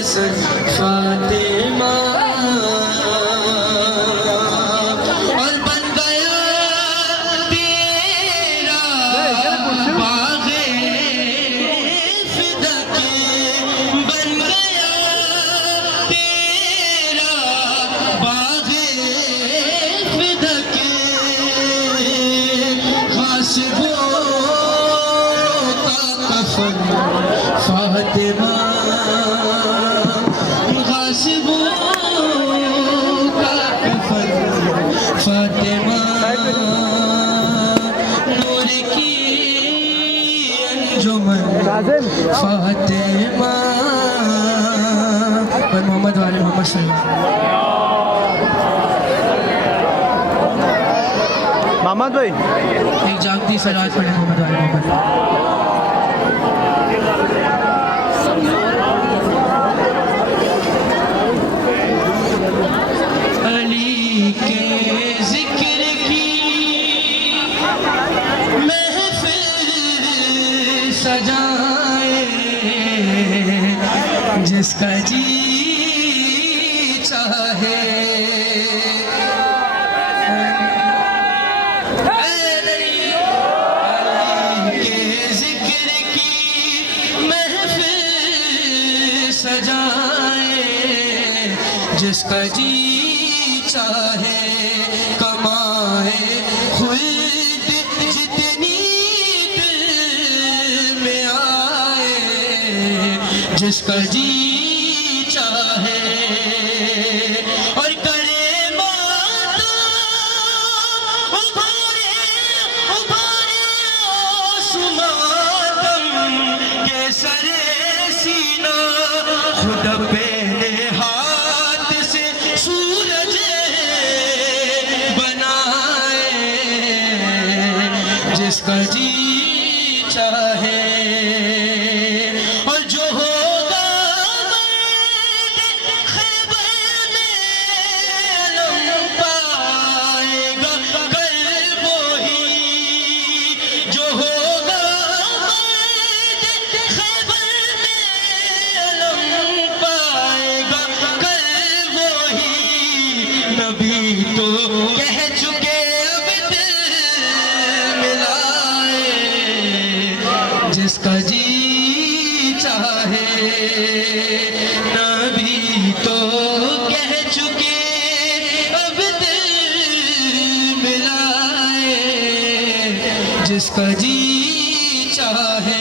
पसंद फातिमा और बन गया तेरा बाग़े फिदा के बन गया तेरा बाग़े फिदा के गासिबों का कफन फातिमा गासिबों का कफन फातिमा नूर की अंजुमन फातिमा और मोहम्मद वाले मोहम्मद सल्लल्लाहु मोहम्मद भाई एक जागती सलात पढ़े मोहम्मद वाले मोहम्मद अली के जिक्र की महफिल सजाए जिसका जी चाहे सजाए जिसका जी चाहे कमाए खुद जितनी दिल में आए जिसका जी चाहे और करे माता उभारे उभारे आसमां के सरे सीना खुद पहले हाथ से सूरज बनाए जिसका जी चाहे और जो होगा खैबर में लम पाएगा कल वो ही जो होगा खैबर में लम पाएगा कल वो ही नबी तो कह चुके अब दिल मिलाए जिसका जी चाहे नबी तो कह चुके अब दिल मिलाए जिसका जी चाहे